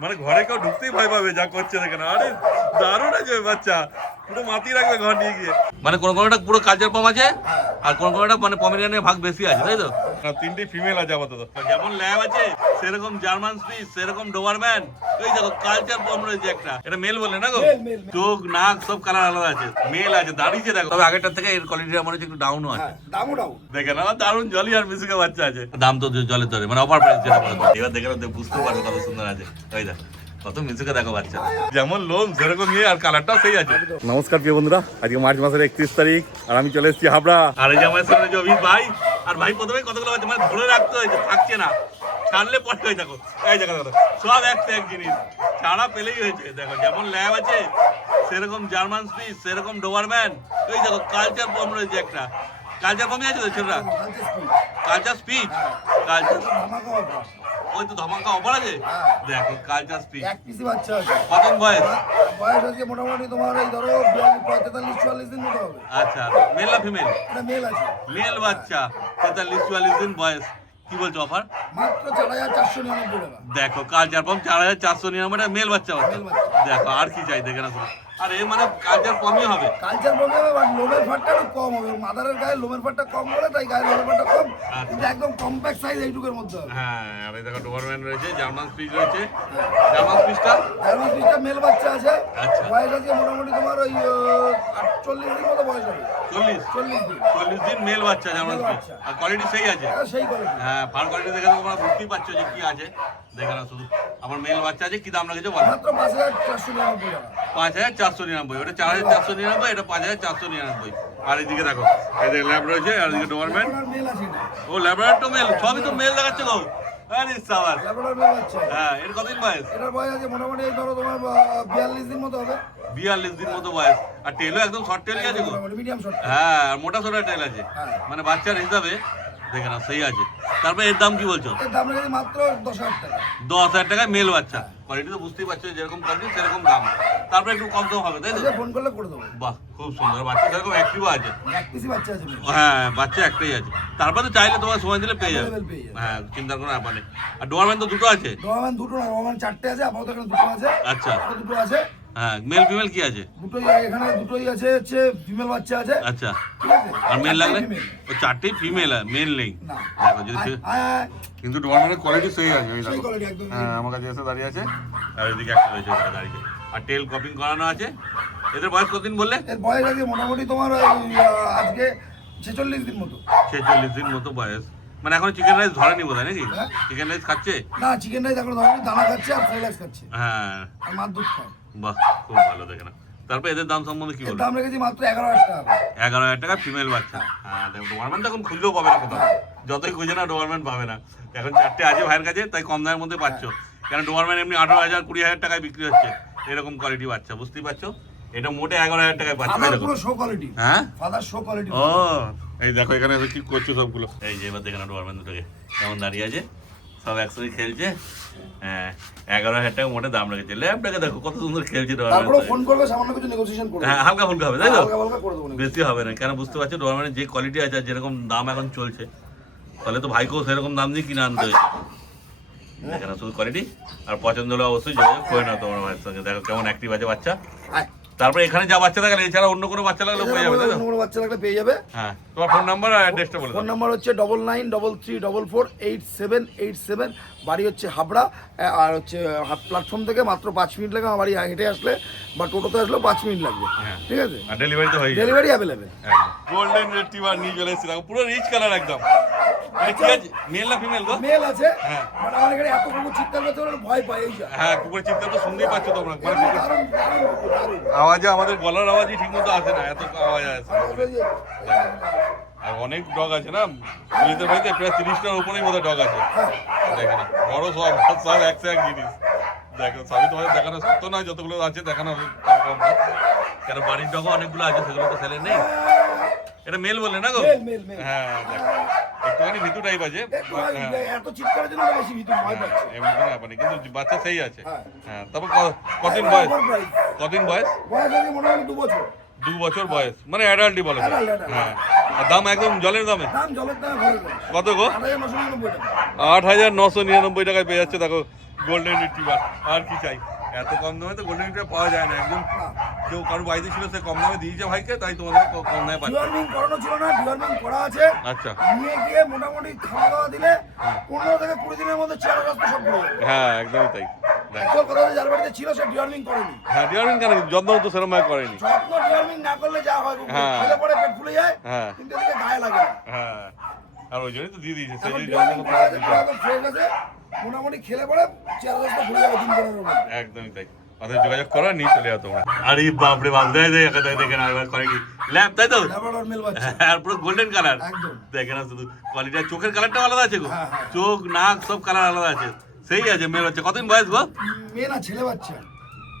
মানে ঘরে কেউ ঢুকতেই ভয় পাবে যা করছে দেখেন। আরে দারুণ আছে বাচ্চা, পুরো মাতিয়ে রাখবে ঘর নিয়ে গিয়ে। মানে কোন কোনটা পুরো কালচার পম আছে আর কোন কোনটা মানে পমেরিয়ানের ভাগ বেশি আছে, তাই তো? তিনটি ফিমেল আছে আপাতত। যেমন ল্যাব আছে সেরকম জার্মান স্পিচ, সেরকম ডোবারম্যান। এই দেখো কালচার পম রয়েছে একটা, এটা মেল বলে না গো? চোখ নাক সব কালার আলাদা আছে, মেল আছে, দাঁড়িয়েছে দেখো। তবে আগেরটার থেকে এর কোয়ালিটিটা মনে হচ্ছে একটু ডাউনও আছে। দেখেন আমার দারুণ জলি আর মিশুকে বাচ্চা আছে। দাম তো জলের ধরে মানে অফার প্রাইস যেটা বলে। এবার দেখে বুঝতে পারবে কত সুন্দর আছে। এই দেখ কত মিশুকে দেখো বাচ্চা, যেমন লোম সেরকম নিয়ে আর কালারটাও সেই আছে। নমস্কার প্রিয় বন্ধুরা, আজকে মার্চ মাসের 31 তারিখ আর আমি চলে এসেছি হাবড়া। আর এই যে আমার সামনে যে অভিষ ভাই, আর ভাই প্রথমে কতগুলো বাচ্চা মানে ধরে রাখতে হয়েছে, থাকছে না, ছাড়লে পরে হয়ে দেখো। এই দেখো দেখো সব একটা এক জিনিস, ছাড়া পেলেই হয়েছে। দেখো যেমন ল্যাব আছে সেরকম জার্মান স্পিচ, সেরকম ডোবারম্যান। এই দেখো কালচার পম রয়েছে একটা, কালচার পমই আছে তো ছেলেরা, কালচার স্পিচ, কালচার ওই তো ধামাকা অফার আছে। দেখো কালচার স্পিচ এক পিসি বাচ্চা আছে। কতদিন বয়স? বয়স আজকে মোটামুটি তোমার এই ধরো 43-44 দিন মতো হবে। আচ্ছা মেল না ফিমেল? এটা মেল আছে। মেল বাচ্চা, 43-44 দিন বয়স। কি বলছো অফার? মাত্র 4499 টাকা। দেখো কালচার পম 4499 টাকা মেল বাচ্চা হচ্ছে। মেল বাচ্চা। দেখো আর কি চাই দেখে না শুনো। আর এ মানে কালচার পমই হবে। কালচার বলতে হবে বাট লোমের ফাটটা একটু কম হবে। মাদারের গায়ে লোমের ফাটটা কম বলে তাই গায়ে লোমের ফাটটা কম। কিন্তু একদম কম্প্যাক্ট সাইজ এইটুকুর মধ্যে হবে। হ্যাঁ আর এই দেখো ডোবারম্যান রয়েছে, জার্মান স্পিচ রয়েছে। জার্মান স্পিচটা মেল বাচ্চা আছে। আচ্ছা বয়স আজকে মোটামুটি তোমার ওই 48 দিন মতো বয়স হবে। 40 দিন মেল বাচ্চা জার্মান স্পিচ। আর কোয়ালিটি সেই আছে। সেই কোয়ালিটি। হ্যাঁ ফার কোয়ালিটি দেখে তো তোমরা বুঝতেই পারছো যে কি আছে। দেখে না শুধু আমার মেল বাচ্চা আছে। কি দাম রেখেছো বলো? মাত্র 5499 টাকা। 5499, ওটা 4499, এটা 5499। আর এদিকে দেখো এই যে ল্যাব রয়েছে আর এদিকে ডোবারম্যান। মেল আছে না। ও ল্যাবরেটরি মেল, সবই তো মেল দেখাচ্ছে গো। আরে সাবাস। ল্যাবরেটরি মেল বাচ্চা। হ্যাঁ এর কতদিন বয়স? এটার বয়স আছে মোটামুটি এই ধরো তোমার 42 দিন মতো হবে। 42 দিন মতো বয়স। আর টেলও একদম শর্ট টেলই আছে গো। Medium short. হ্যাঁ আর মোটা সোটা টেল আছে। হ্যাঁ। মানে বাচ্চার হিসাবে দেখে না সেই আছে। তারপরে এর দাম কি বলছো? এর দাম রেখেছি মাত্র 10,000 টাকা। 10,000 টাকায় মেল বাচ্চা। কোয়ালিটি তো বুঝতেই পারছো, যেরকম কোয়ালিটি সেরকম দাম। তারপরে একটু কম দাম হবে তাই তো? ফোন করলে করে দেবো। বাহ খুব সুন্দর বাচ্চা, সেরকম অ্যাক্টিভও আছে। এক পিসি বাচ্চা আছে। হ্যাঁ বাচ্চা একটাই আছে। তারপরে তো চাইলে তোমার সময় দিলে পেয়ে যাবে। Available পেয়ে যাবে। হ্যাঁ চিন্তার কোনো ব্যাপার নেই। আর ডোয়ারম্যান তো দুটো আছে? ডোবারম্যান দুটো না, ডোবারম্যান 4টে আছে, আপাতত এখানে দুটো আছে। আচ্ছা দুটো আছে। হ্যাঁ মেল ফিমেল কি আছে? দুটোই এখানে দুটোই আছে, হচ্ছে ফিমেল বাচ্চা আছে। আচ্ছা ঠিক আছে। আর মেল লাগলে? female। ও চারটেই ফিমেল, মেল নেই। না। দেখো যদি কিন্তু ডোয়ারম্যানের কোয়ালিটি সেই আছে। ওই সেই দেখো কোয়ালিটি একদম। হ্যাঁ আমার কাছে এসে দাঁড়িয়ে আছে। আর এদিকে একটা রয়েছে ওখানে দাঁড়িয়ে। আর টেল কপিং করানো আছে। এদের বয়স কতদিন বললে? এর বয়স আছে মোটামুটি তোমার ওই আজকে 46 দিন মতো। 46 দিন মতো বয়স। মানে এখন চিকেন রাইস ধরেনি বোধহয় নাকি? হ্যাঁ। চিকেন রাইস খাচ্ছে? না চিকেন রাইস এখন ধরেনি, দানা খাচ্ছে আর ফ্রাইলাইস খাচ্ছে হ্যাঁ আর মাছ দুধ খায়। বাহ খুব ভালো দেখে না। তারপর এদের দাম সম্বন্ধে কি এর বলবো? দাম রেখেছি মাত্র 11,000 টাকা। 11,000 টাকা ফিমেল বাচ্চা। হ্যাঁ দেখো ডোবারম্যান তো এখন খুঁজলেও পাবে না কোথাও। যতই খুঁজে না ডোবারম্যান পাবে না। এখন 4টে আছে ভাইয়ের কাছে, তাই কম দামের মধ্যে পাচ্ছ। কারণ ডোবারম্যান এমনি 18,000 20,000 টাকায় বিক্রি হচ্ছে এরকম কোয়ালিটি বাচ্চা, বুঝতেই পারছো। এটা মোটে 11,000 টাকায় পাচ্ছ। ফাদার পুরো শো কোয়ালিটি। হ্যাঁ ফাদার শো কোয়ালিটি। ও এই দেখো এখানে এসে কি করছো সবগুলো। এই যে এবার দেখে না ডোবারম্যান দুটোকে কেমন দাঁড়িয়ে আছে, সব একসাথে খেলছে। হ্যাঁ 11,000 টাকা মোটে দাম রেখেছে। ল্যাবটাকে দেখো কত সুন্দর খেলছে তারপরে ডোবারম্যান। ফোন করবে, সামান্য কিছু নেগোসিয়েশন করবে। হ্যাঁ হালকা ফুলকা হবে তাই তো? হালকা হালকা করে দেবো। বেশি হবে না, কেন বুঝতে পারছো ডোবারম্যানের যে কোয়ালিটি আছে আর যেরকম দাম এখন চলছে, তাহলে তো ভাইকেও সেরকম দাম দিয়ে কিনে আনতে হয়েছে। দেখে না শুধু কোয়ালিটি। আর পছন্দ হলে অবশ্যই যোগাযোগ করে নাও তোমার ভাইয়ের সঙ্গে। দেখো কেমন অ্যাক্টিভ আছে বাচ্চা। তারপরে এখানে যা বাচ্চা থাকলে এছাড়া অন্য কোনো বাচ্চা লাগলে পেয়ে যাবে তাই তো? কোনো বাচ্চা লাগলে পেয়ে যাবে। হ্যাঁ তোমার ফোন নাম্বার আর অ্যাড্রেসটা বলে দাও। ফোন নাম্বার হচ্ছে 9933448787। বাড়ি হচ্ছে হাবড়া। আর হচ্ছে প্ল্যাটফর্ম থেকে মাত্র 5 মিনিট লাগে আমার বাড়ি। হেঁটে আসলে বা টোটোতে আসলেও 5 মিনিট লাগবে। হ্যাঁ। ঠিক আছে। আর ডেলিভারি তো হয়ে যাবে। Delivery available. গোল্ডেন রিট্রিভার নিয়ে চলে এসেছিলাম, পুরো রিচ কালার একদম। এটা কি আছে, মেল না ফিমেল গো? মেল আছে। হ্যাঁ। মানে আমার এখানে এত কুকুর চিৎকার করতে ওরা ভয় পায় এই যা। হ্যাঁ কুকুরের চিৎকার তো শুনতেই পাচ্ছ তোমরা। মানে কুকুর দারুণ দারুণ কুকুর, দারুণ। আওয়াজে আমাদের গলার আওয়াজই ঠিক মতো আসে না, এত আওয়াজ আসে। আর অনেক ডগ আছে না পুলিশের বাড়িতে, প্রায় 30টার উপরেই মতো ডগ আছে। দেখে না বড় সব সব একশো এক জিনিস। দেখো সবই তোমাদের দেখানো সত্য নয়, যতগুলো আছে দেখানো হবে কম না। কেন বাড়ির ডগও অনেকগুলো আছে, সেগুলো তো সেলে নেই। এটা মেল বলে না গো? মেল। হ্যাঁ দেখো একটুখানি ভিতু টাইপ আছে। এত চিৎকারের জন্য বেশি ভিতর ভয় পাচ্ছে। এমনি কোনো ব্যাপার নেই, কিন্তু বাচ্চা সেই আছে। হ্যাঁ। হ্যাঁ তারপর কতদিন বয়স? কতদিন বয়স? বয়স আছে মোটামুটি 2 বছর। 2 বছর বয়স, মানে অ্যাডাল্টই বলে। Adult, adult। হ্যাঁ আর দাম একদম জলের দামে? দাম জলের দামে ঘরে ঘরে। কত গো? 8,999 টাকা। 8,999 টাকায় পেয়ে যাচ্ছে দেখো গোল্ডেন রিট্রিভার। আর কি চাই, এত কম দামে তো গোল্ডেন রিট্রিভার পাওয়া যায় না। একদম কেউ কারো বাড়িতে ছিল, সে কম দামে দিয়েছে ভাইকে, তাই তোমাদের কম দামে পাচ্ছে। ডিওয়ার্মিং করানো ছিল না, ডিওয়ার্মিং করা আছে। আচ্ছা, নিয়ে গিয়ে মোটামুটি খাওয়া দাওয়া দিলে 15 থেকে 20 দিনের মধ্যে চেহারা রাস্তা সব ঘুরে যাবে। হ্যাঁ একদমই তাই। দেখ, একদম কথা হচ্ছে, যার বাড়িতে ছিল সে ডিওয়ার্মিং করেনি। হ্যাঁ ডিওয়ার্মিং কেন, যত্ন তো সেরকম ভাবে করেনি। যত্ন ডিওয়ার্মিং না করলে যা হয়, হ্যাঁ। খেলে পরে পেট ফুলে যায়, হ্যাঁ কিন্তু এদিকে গায়ে লাগে না। হ্যাঁ, আর ওই জন্যই তো দিয়ে দিয়েছে, সেই এখন জন্য ডিওয়ার্মিং যত্ন করা আছে, করতে পুরো একদম ফ্রেশ আছে, মোটামুটি খেলে পরে চেহারা রাস্তা ঘুরে যাবে 3-4 দিনের মধ্যে। একদমই তাই। ওদের যোগাযোগ করো, নিয়ে চলে যাও তোমরা। আরে বাপরে বাপ, দেখে না এবার কোয়ালিটি ল্যাব, তাই তো? ল্যাব্রাডর মেল বাচ্চা। আর পুরো গোল্ডেন কালার, একদম। দেখে না শুধু কোয়ালিটি, চোখের কালারটা আলাদা আছে গো, হ্যাঁ, হ্যাঁ। চোখ নাক সব কালার আলাদা আছে। সেই আছে মেল বাচ্চা। কতদিন বয়স গো? মেয়ে না, ছেলে বাচ্চা।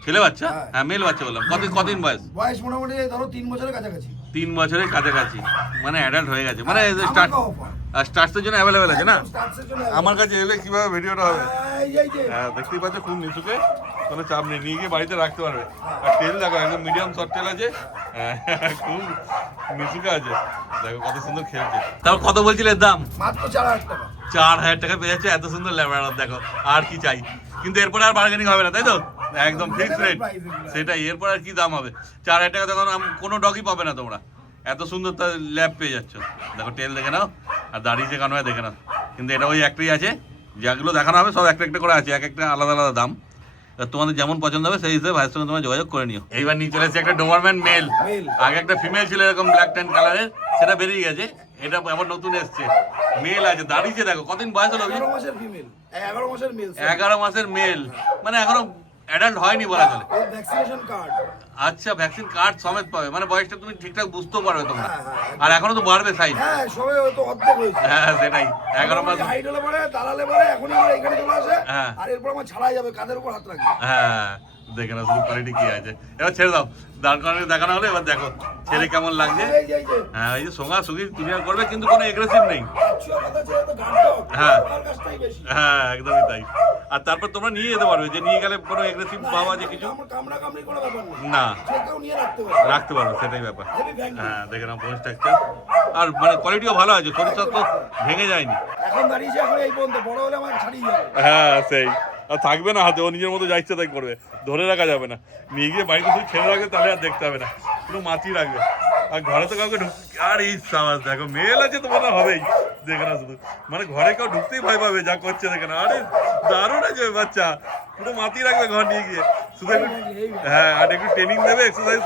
ছেলে বাচ্চা? হ্যাঁ। হ্যাঁ মেল বাচ্চা বললাম। কতদিন বয়স? বয়স মোটামুটি ধরো 3 বছরের কাছাকাছি। 3 বছরের কাছাকাছি, মানে অ্যাডাল্ট হয়ে গেছে, মানে আমাকে offer। স্টার্টসের জন্য অ্যাভেলেবেল আছে না? একদম starts-এর জন্য আমার কাছে এলে কিভাবে ভিডিওটা হবে? এই যে। হ্যাঁ দেখতেই পাচ্ছ, খুব নিচুকে, কোনো চাপ নেই, নিয়ে গিয়ে বাড়িতে রাখতে পারবে। আর তেল দেখো একদম মিডিয়াম শর্ট তেল আছে, হ্যাঁ, খুব নিচুকে আছে, দেখো কত সুন্দর খেলছে। তারপর কত বলছিলে দাম? মাত্র 4,000 টাকা। 4,000 টাকা পেয়ে যাচ্ছে, এত সুন্দর ল্যাব্রাডর দেখো, আর কি চাই। কিন্তু এরপরে আর বার্গেনিং হবে না, তাই তো? একদম ফিক্স রেট, সেটাই। এরপর আর কি দাম হবে? 4,000 টাকা তখন কোনো ডগই পাবে না তোমরা, এত সুন্দর তার ল্যাব পেয়ে যাচ্ছ। দেখো টেল দেখে নাও, আর দাড়ি যে কানো হয় দেখে নাও। কিন্তু এটা ওই একটাই আছে, যেগুলো দেখানো হবে সব একটা একটা করে আছে, এক একটা আলাদা আলাদা দাম। তোমাদের যেমন পছন্দ হবে সেই হিসেবে ভাইয়ের সঙ্গে তোমরা যোগাযোগ করে নিও। এইবার নিয়ে চলে এসেছে একটা ডোবারম্যান মেল। আগে একটা ফিমেল ছিল এরকম ব্ল্যাক ট্যান কালারের, সেটা বেরিয়ে গেছে, এটা আবার নতুন এসছে, মেল আছে। দাঁড়িয়েছে দেখো, কতদিন বয়স হলো? 11 মাসের ফিমেল, 11 মাসের মেল। 11 মাসের মেল, মানে এখনো অ্যাডাল্ট হয়নি বলা চলে। ওর ভ্যাকসিনেশন কার্ড। আচ্ছা, ভ্যাকসিন কার্ড সমেত পাবে, মানে বয়সটা তুমি ঠিকঠাক বুঝতেও পারবে তোমরা। হ্যাঁ, হ্যাঁ। আর এখনো তো বাড়বে সাইজ। হ্যাঁ, সবে হয়তো অর্ধেক হয়েছে। হ্যাঁ সেটাই, 11 মাস। হাইট হলে পরে, দাঁড়ালে পরে, এখনই আমার এখানে চলে আসে। হ্যাঁ। আর এরপর আমার ছাড়াই যাবে, কাঁধের উপর হাত রাখবে। হ্যাঁ দেখে না শুধু কোয়ালিটি কি আছে। এবার ছেড়ে দাও, দাঁড় করানো দেখানো হলো, এবার দেখো ছেলে কেমন লাগছে। এই যে। হ্যাঁ এই যে সঙ্গা সুগি দুনিয়া করবে, কিন্তু কোনো এগ্রেসিভ নেই। actual কথা হচ্ছে, এত ঘাটটা, হ্যাঁ। আমার কাছটাই বেশি। হ্যাঁ একদমই তাই। আর তারপর তোমরা নিয়ে যেতে পারবে, যে নিয়ে গেলে কোনো এগ্রেসিভ পাওয়া আছে কিছু কামড়াকামড়ি কোনো ব্যাপার নেই। না, যে কেউ নিয়ে রাখতে পারে। রাখতে পারবে, সেটাই ব্যাপার। হেভি ভ্যাঙ্গি। হ্যাঁ দেখে নাও বোন স্ট্রাকচার, আর মানে কোয়ালিটিও ভালো আছে, শরীর স্বাস্থ্য ভেঙে যায়নি। এখন দাঁড়িয়েছে, এখন এই পর্যন্ত, বড় হলে আমার ছাড়িয়ে যাবে। হ্যাঁ সেই, আর থাকবে না হাতে, ও নিজের মতো যা ইচ্ছা তাই করবে, ধরে রাখা যাবে না। নিয়ে গিয়ে বাড়িতে শুধু ছেড়ে রাখবে, তাহলে আর দেখতে হবে না, পুরো মাতিয়ে রাখবে। আর ঘরে তো কাউকে আর এই সাবাস দেখো, মেল আছে তো মনে হবেই, দেখে না শুধু, মানে ঘরে কেউ ঢুকতেই ভয় পাবে, যা করছে দেখে না। আরে দারুণ আছে ওই বাচ্চা, পুরো মাতিয়ে রাখবে ঘর নিয়ে গিয়ে, শুধু একটু, হ্যাঁ আর একটু ট্রেনিং দেবে, এক্সারসাইজ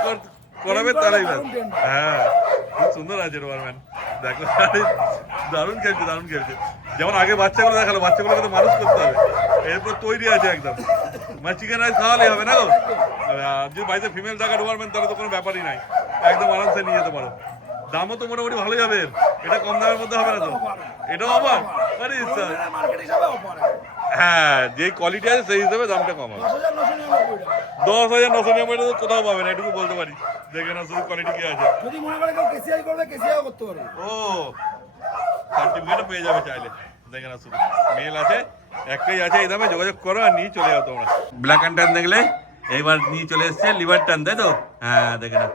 করাবে, তাহলেই ব্যাস। হ্যাঁ খুব সুন্দর আছে ডোবারম্যান, দেখো আরে দারুণ খেলছে, দারুণ খেলছে। যেমন আগে বাচ্চাগুলো দেখালো, বাচ্চাগুলোকে তো মানুষ করতে হবে, এরপর তৈরি আছে একদম, মানে চিকেন রাইস খাওয়ালেই হবে না গো। আর যদি বাড়িতে ফিমেল থাকা ডোবারম্যান, তাহলে তো কোনো ব্যাপারই নাই, একদম আরামসে নিয়ে যেতে পারো। দামও তো মোটামুটি ভালোই হবে, এটা কম দামের মধ্যে হবে না তো? এটাও আবার আরে স্যার, মার্কেট হিসাবে অফার। হ্যাঁ যে কোয়ালিটি আছে সেই হিসাবে দামটা কম হবে। 10,999 টাকা। 10,999 তো কোথাও পাবে না, এটুকু বলতে পারি। দেখে না শুধু কোয়ালিটি কি আছে। যদি মনে করে কেউ কেসিআই করবে, কেসিআই করতে পারবে। ও সার্টিফিকেটও পেয়ে যাবে চাইলে, দেখে না শুধু মেল আছে, একটাই আছে, এই দামে যোগাযোগ করো আর নিয়ে চলে যাও তোমরা। ব্ল্যাক অ্যান্ড ট্যান দেখলে, এইবার নিয়ে চলে এসছে লিভার ট্যান, তাই তো? হ্যাঁ দেখে না,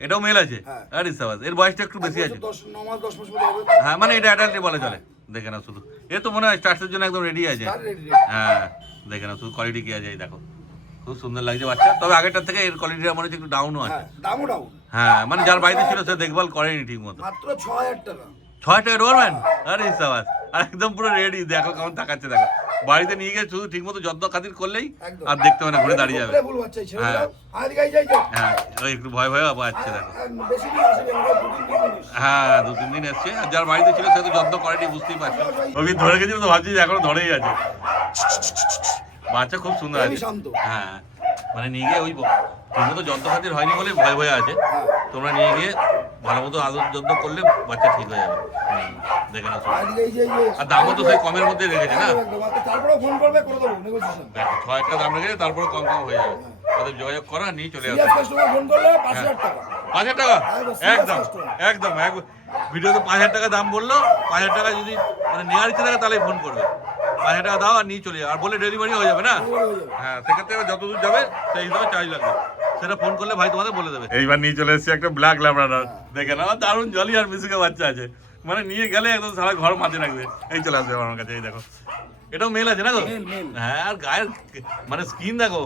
এটাও মেল আছে। হ্যাঁ। আরে সাবাস, এর বয়সটা একটু বেশি আছে। 9 মাস 10 মাস মতো হবে। হ্যাঁ মানে এটা অ্যাডাল্টই বলা চলে, দেখে না শুধু। এ তো মনে হয় স্টার্টের জন্য একদম রেডি আছে। Start ready। হ্যাঁ দেখে না শুধু কোয়ালিটি কি আছে, এই দেখো খুব সুন্দর লাগছে বাচ্চা। তবে আগেরটার থেকে এর কোয়ালিটিটা মনে হচ্ছে একটু ডাউনও আছে। হ্যাঁ, দামও ডাউন। হ্যাঁ মানে যার বাড়িতে ছিল সে দেখভাল করেনি ঠিক মতো। মাত্র 6,000 টাকা। 6 টাকা ডোরম্যান, আরে সাবাস, আর একদম পুরো রেডি, দেখো কেমন তাকাচ্ছে দেখো। বাড়িতে নিয়ে গিয়ে শুধু ঠিক মতো যত্ন খাতির করলেই একদম। আর দেখতে হবে না, ঘুরে দাঁড়িয়ে যাবে। ভুল বাচ্চা ছেড়ে হ্যাঁ। দাও। আদিকে এই যাই। হ্যাঁ ওই একটু ভয় ভয় পাচ্ছে দেখো। বেশি দিন আসবে না, 2-3 দিন এসে। হ্যাঁ 2-3 দিন এসছে, আর যার বাড়িতে ছিল সে তো যত্ন করেনি, বুঝতেই পারছো। ওই ধরে গেছিল তো ভাবছি যে এখনো ধরেই আছে। বাচ্চা খুব সুন্দর আছে। খুবই শান্ত। হ্যাঁ মানে নিয়ে গিয়ে ওই ঠিকমতো যত্ন খাতির হয়নি বলে ভয় ভয় আছে। হ্যাঁ। তোমরা নিয়ে গিয়ে ভালো মতো আদর যত্ন করলে বাচ্চা ঠিক হয়ে যাবে। দেখে না শুধু। আদিকে এই যে। আর দামও তো সেই কমের মধ্যে রেখেছে না? একদম। আর তারপরে ফোন করবে, করে দেবো নেগোসিয়েশন। দেখো 6 টাকা দাম রেখেছে, তারপরে কম কম হয়ে যাবে। তাদের যোগাযোগ করা, নিয়ে চলে আসবে। সিরিয়াস কাস্টমার ফোন করলে 5,000 টাকা। 5,000 টাকা? একদম, একদম একদম ভিডিওতে 5,000 টাকা দাম বললো। 5,000 টাকা যদি মানে নেওয়ার ইচ্ছে থাকে তাহলে ফোন করবে। 5,000 টাকা দাও আর নিয়ে চলে যাও, আর বলে ডেলিভারি হয়ে যাবে না? হয়ে যাবে। হ্যাঁ সেক্ষেত্রে এবার যত দূর যাবে সেই হিসাবে চার্জ লাগবে। সেটা ফোন করলে ভাই তোমাদের বলে দেবে। এইবার নিয়ে চলে এসেছি একটা ব্ল্যাক ল্যাব্রাডর, দেখে না দারুণ জলি আর মিশুকে বাচ্চা আছে, মানে নিয়ে গেলে একদম সারা ঘর মাঝে রাখবে। এই চলে আসবে আমার কাছে, এই দেখো এটাও মেল আছে না গো? হ্যাঁ, আর গায়ের মানে স্কিন দেখো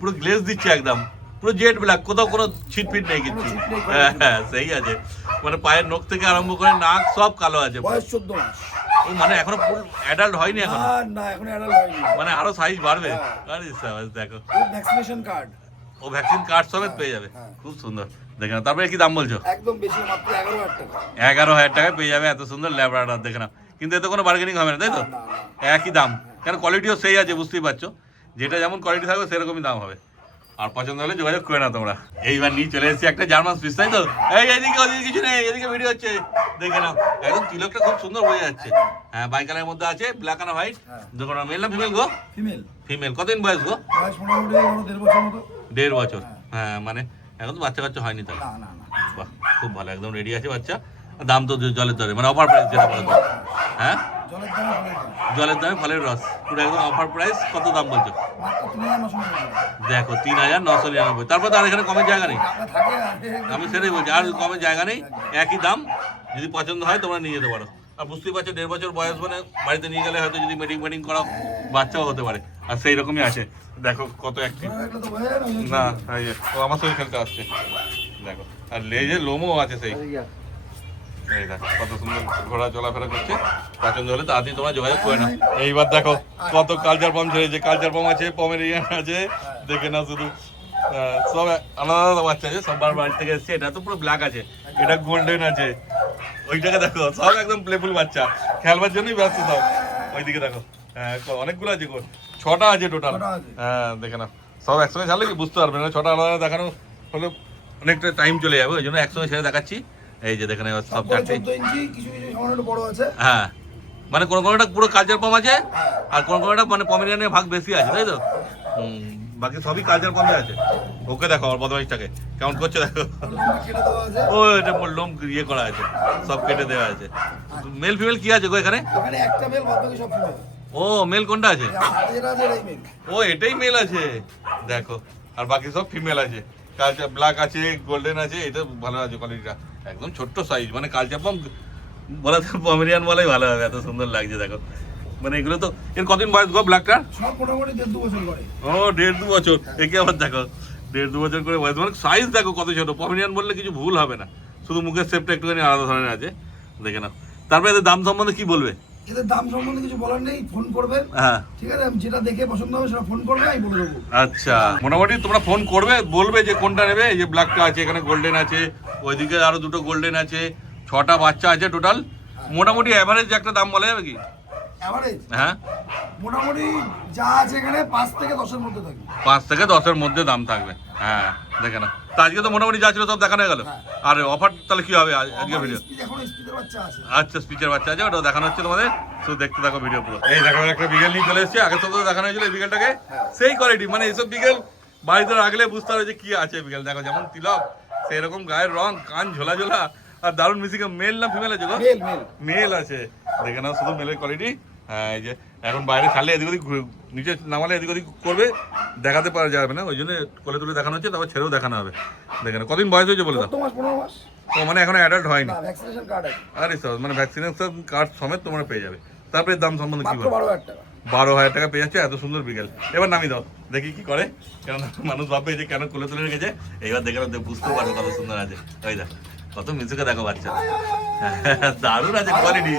পুরো গ্লেজ দিচ্ছে একদম, পুরো জেড ব্ল্যাক, কোথাও কোনো ছিটফিট নেই কিছু। হ্যাঁ সেই আছে, মানে পায়ের নখ থেকে আরম্ভ করে নাক সব কালো আছে। বয়স 14 মাস। ও মানে এখনো ফুল অ্যাডাল্ট হয়নি এখন? না এখনো অ্যাডাল্ট হয়নি, মানে আরো সাইজ বাড়বে। আরে সাবাস, দেখো ও ভ্যাকসিনেশন কার্ড, ও ভ্যাকসিন কার্ড সমেত পেয়ে যাবে। খুব সুন্দর, দেখে না। তারপরে কি দাম বলছো? একদম বেশি, মাত্র 11,000 টাকা। 11,000 টাকায় পেয়ে যাবে এত সুন্দর ল্যাব্রাডর, দেখে না। কিন্তু এতে কোনো বার্গেনিং হবে না, তাই তো? একই দাম, কারণ কোয়ালিটিও সেই আছে, বুঝতেই পারছো। যেটা যেমন কোয়ালিটি থাকবে সেরকমই দাম হবে। আর পছন্দ হলে যোগাযোগ করে না তোমরা। এইবার নিয়ে চলে এসেছি একটা জার্মান স্পিচ, তাই তো? এই এদিকে ওদিকে কিছু নেই, এদিকে ভিডিও হচ্ছে, দেখে নাও। একদম তিলকটা খুব সুন্দর বোঝা যাচ্ছে। হ্যাঁ, বাই কালারের মধ্যে আছে, ব্ল্যাক আর হোয়াইট। দেখো না, মেল না ফিমেল গো? ফিমেল। ফিমেল। কতদিন বয়স গো? বয়স মোটামুটি 1.5 বছর মতো। 1.5 বছর। হ্যাঁ, মানে এখন তো বাচ্চা কাচ্চা হয়নি তাহলে। না। বাহ, খুব ভালো, একদম রেডি আছে বাচ্চা। দাম তো জলের দরে, মানে অফার প্রাইস যেটা বলো। হ্যাঁ, জলের দামে ফলের রস, পুরো একদম অফার প্রাইস। কত দাম বলছো? দেখো 3,999। তারপর তো আর এখানে কমের জায়গা নেই, আমি সেটাই বলছি, আর কমের জায়গা নেই, একই দাম। যদি পছন্দ হয় তোমরা নিয়ে যেতে পারো। আর বুঝতেই পারছো 1.5 বছর বয়স, মানে বাড়িতে নিয়ে গেলে হয়তো যদি মেটিং করাও, বাচ্চাও হতে পারে। আর সেই রকমই আছে, দেখো কত অ্যাক্টিভ। না, এই যে ও আমার সঙ্গে খেলতে আসছে, দেখো। আর লেজে লোমও আছে সেই, এই দেখো কত সুন্দর ঘোরা চলাফেরা করছে। পছন্দ হলে তাড়াতাড়ি তোমরা যোগাযোগ করে নাও। এইবার দেখো কত কালচার পাম্প ছেড়েছে, কালচার পাম্প আছে, পমেরিয়ান আছে, দেখে না শুধু। সব আলাদা আলাদা বাচ্চা আছে, সবার বাড়ি থেকে এসছে। এটা তো পুরো ব্ল্যাক আছে, এটা গোল্ডেন আছে, ওইটাকে দেখো সব একদম প্লেফুল বাচ্চা, খেলবার জন্যই ব্যস্ত সব। ওইদিকে দেখো, হ্যাঁ অনেকগুলো আছে, 6টা আছে টোটাল। হ্যাঁ দেখে না, সব একসঙ্গে ছাড়লে কি বুঝতে পারবে না, 6টা আলাদা দেখানো হলে অনেকটা টাইম চলে যাবে, ওই জন্য একসঙ্গে ছেড়ে দেখাচ্ছি। এই যে দেখেন সব 4টে। হ্যাঁ, মানে কোনটা পুরো কালচার পাম আছে, আর কোনটা মানে পমেরিয়ানের ভাগ বেশি আছে, তাই তো? বাকি সবই কালচার পামে আছে। ওকে দেখো আমার বদমাইশটাকে কেমন করছে, দেখো। ও এটা লোম ইয়ে করা আছে, সব কেটে দেওয়া আছে। মেল ফিমেল কি আছে গো এখানে? ও মেল কোনটা আছে? ও এটাই মেল আছে, দেখো। আর বাকি সব ফিমেল আছে, কালচার ব্ল্যাক আছে, গোল্ডেন আছে। এটা ভালো আছে কোয়ালিটিটা, একদম ছোট্ট সাইজ, মানে কালচার পাম্প বলা তো পমেরিয়ান বলাই ভালো হবে, এত সুন্দর লাগছে দেখো। মানে এগুলো তো, এর কতদিন বয়স গো ব্ল্যাকটার? সব মোটামুটি 1.5 বছর করে। ও 1.5 বছর, একে আবার দেখো 1.5 বছর করে বয়স, মানে সাইজ দেখো কত ছোট। পমেরিয়ান বললে কিছু ভুল হবে না, শুধু মুখের শেপটা একটুখানি আলাদা ধরনের আছে, দেখে নাও। তারপরে এদের দাম সম্বন্ধে কি বলবে? এদের দাম সম্বন্ধে কিছু বলার নেই, ফোন করবেন। হ্যাঁ ঠিক আছে, যেটা দেখে পছন্দ হবে সেটা ফোন করবে, আমি বলে দেবো। আচ্ছা, মোটামুটি তোমরা ফোন করবে, বলবে যে কোনটা নেবে। এই যে ব্ল্যাকটা আছে, এখানে গোল্ডেন আছে, ওইদিকে আরো 2টো গোল্ডেন আছে, 6টা বাচ্চা আছে টোটাল। মোটামুটি এভারেজ একটা দাম বলা যাবে কি? এভারেজ হ্যাঁ, মোটামুটি যা আছে এখানে 5 থেকে 10-এর মধ্যে থাকবে। 5 থেকে 10-এর মধ্যে দাম থাকবে। হ্যাঁ দেখে না, তা আজকে তো মোটামুটি যা ছিল সব দেখানো হয়ে গেল। আর অফার তাহলে কি হবে আজকে ভিডিও? এখন স্পিচের বাচ্চা আছে। আচ্ছা, স্পিচের বাচ্চা আছে, ওটা দেখানো হচ্ছে তোমাদের, শুধু দেখতে থাকো ভিডিও পুরো। এই দেখো একটা বিগেল নিয়ে চলে এসেছি, আগের সপ্তাহে দেখানো হয়েছিল এই বিগেলটাকে, সেই কোয়ালিটি। মানে এইসব বিগেল বাড়িতে রাখলে বুঝতে হবে যে কি আছে বিগেল। দেখো যেমন তিলক, সেই রকম গায়ের রং, কান ঝোলা ঝোলা, আর দারুণ মিশিকে। মেল না ফিমেল আছে গো? মেল আছে, দেখে নাও শুধু মেলের কোয়ালিটি। হ্যাঁ, এই যে এখন বাইরে ছাড়লে এদিক ওদিক নিচে নামালে এদিক ওদিক করবে, দেখাতে পারা যাবে না, ওই জন্য কোলে তুলে দেখানো হচ্ছে, তারপর ছেড়েও দেখানো হবে। দেখে না কদিন বয়স হয়েছে বলে দাও? 15 মাস। ও মানে এখন অ্যাডাল্ট হয়নি? ভ্যাকসিনেশন কার্ড আছে। আরে স্যার, মানে ভ্যাকসিনেশন কার্ড সমেত তোমরা পেয়ে যাবে। তারপরে দাম সম্বন্ধে কি মাত্র 12,000 টাকা। 12,000 টাকা পেয়ে যাচ্ছে, এত সুন্দর বিকেল। এবার নামিয়ে দাও, দেখি কি করে, কেন মানুষ ভাববে যে কেন কোলে তুলে রেখেছে। এইবার দেখে বুঝতেও পারবে কত সুন্দর আছে। ওই দেখ কত মিশুকে দেখো বাচ্চা, দারুণ আছে কোয়ালিটি।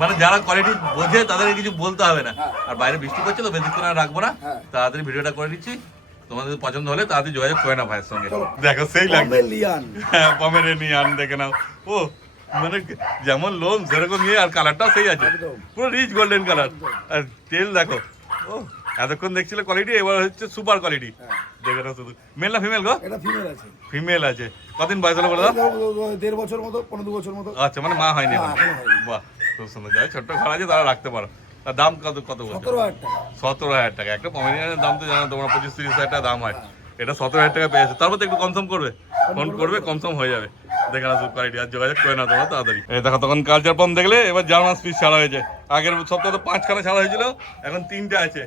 মানে যারা কোয়ালিটি বোঝে তাদেরকে কিছু বলতে হবে না। আর বাইরে বৃষ্টি পড়ছে তো বেশিক্ষণ আর রাখবো না, তাড়াতাড়ি ভিডিওটা করে দিচ্ছি। তোমাদের পছন্দ হলে তাড়াতাড়ি যোগাযোগ করে না ভাইয়ের সঙ্গে। দেখো সেই লাগবে, হ্যাঁ পমেরিয়ান, দেখে নাও। ও মানে যেমন লোম সেরকম ইয়ে, আর কালারটাও সেই আছে, পুরো রিচ গোল্ডেন কালার। আর তেল দেখো, ও এতক্ষণ দেখছিল কোয়ালিটি, এবার হচ্ছে সুপার কোয়ালিটি। দেখে নাও শুধু। মেল না ফিমেল গো? এটা ফিমেল আছে। ফিমেল আছে। কদিন বয়স হলো বলে দাও? 1.5 বছর মতো, 1.5 বছর মতো। আচ্ছা, মানে মা হয়নি এখন? বাহ, খুব সুন্দর। যাই ছোট্ট ঘর আছে তারা রাখতে পারো। তার দাম কত বলছো? 17,000 টাকা। 17,000 টাকা। একটা পমেরিয়ানের দাম তো জানো তোমরা, 25-30 হাজার টাকা দাম হয়। এটা 17,000 টাকা পেয়েছে। তারপর তো একটু কমসম করবে, ফোন করবে, কমসম হয়ে যাবে। দেখে না সব কোয়ালিটি, আর যোগাযোগ করে না তোমরা তাড়াতাড়ি। এই দেখো তখন কালচার পাম্প দেখলে, এবার জার্মান স্পিচ ছাড়া হয়েছে। আগের সপ্তাহে তো 5খানা ছাড়া হয়েছিল, এখন 3টে আছে।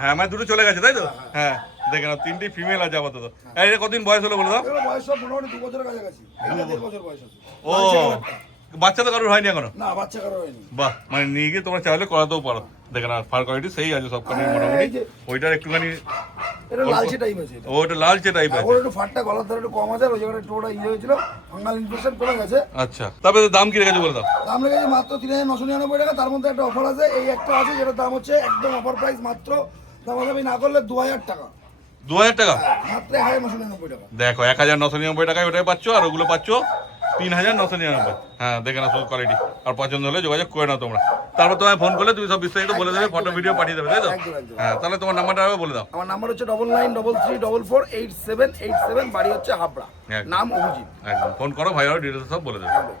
হ্যাঁ, মানে 2টো চলে গেছে, তাই তো? হ্যাঁ, দেখে নাও তিনটি ফিমেল আছে আপাতত। এটা কতদিন বয়স হলো বলে দাও? এগুলো বয়স সব মোটামুটি 2 বছরের কাছাকাছি, এটা 1.5 বছর বয়স আছে। ও বাচ্চা তো কারোর হয়নি এখনো? না বাচ্চা কারো হয়নি। বাহ, মানে নিয়ে গিয়ে তোমরা চাইলে করাতেও পারো। দেখে না ফার কোয়ালিটি সেই আছে সবখানে মোটামুটি। ওইটার একটুখানি এটা লালচে টাইপ আছে এটা। ওটা লালচে টাইপ আছে। ওর একটু ফাটটা গলার ধারে একটু কম আছে, আর ওই জায়গাটা একটু ওটা ইয়ে হয়েছিল, ফাঙ্গাল ইনফেকশন কমে গেছে। আচ্ছা, তারপরে দাম কি রেখেছো বলে দাও? দাম লেগেছে মাত্র 3999 টাকা। তার মধ্যে একটা অফার আছে, এই একটা আছে যেটার দাম হচ্ছে একদম অফার প্রাইস, মাত্র দামাদামি না করলে 2000 টাকা। 2000 টাকা? মাত্র 1999 টাকা। দেখো 1999 টাকায় ওটাই পাচ্ছ, আর ওগুলো পাচ্ছ 3999। হ্যাঁ দেখে না সব কোয়ালিটি। আর পছন্দ হলে যোগাযোগ করে নাও তোমরা। তারপর তোমায় ফোন করলে তুমি সব বিস্তারিত বলে দেবে, ফটো ভিডিও পাঠিয়ে দেবে, তাই তো? একদম একদম। হ্যাঁ, তাহলে তোমার নাম্বারটা বলে দাও। আমার নাম্বার হচ্ছে 9933448787, বাড়ি হচ্ছে হাবড়া, একদম। নাম অভিজিৎ। একদম ফোন করো, ভাইরাও ডিটেলস সব বলে দেবে।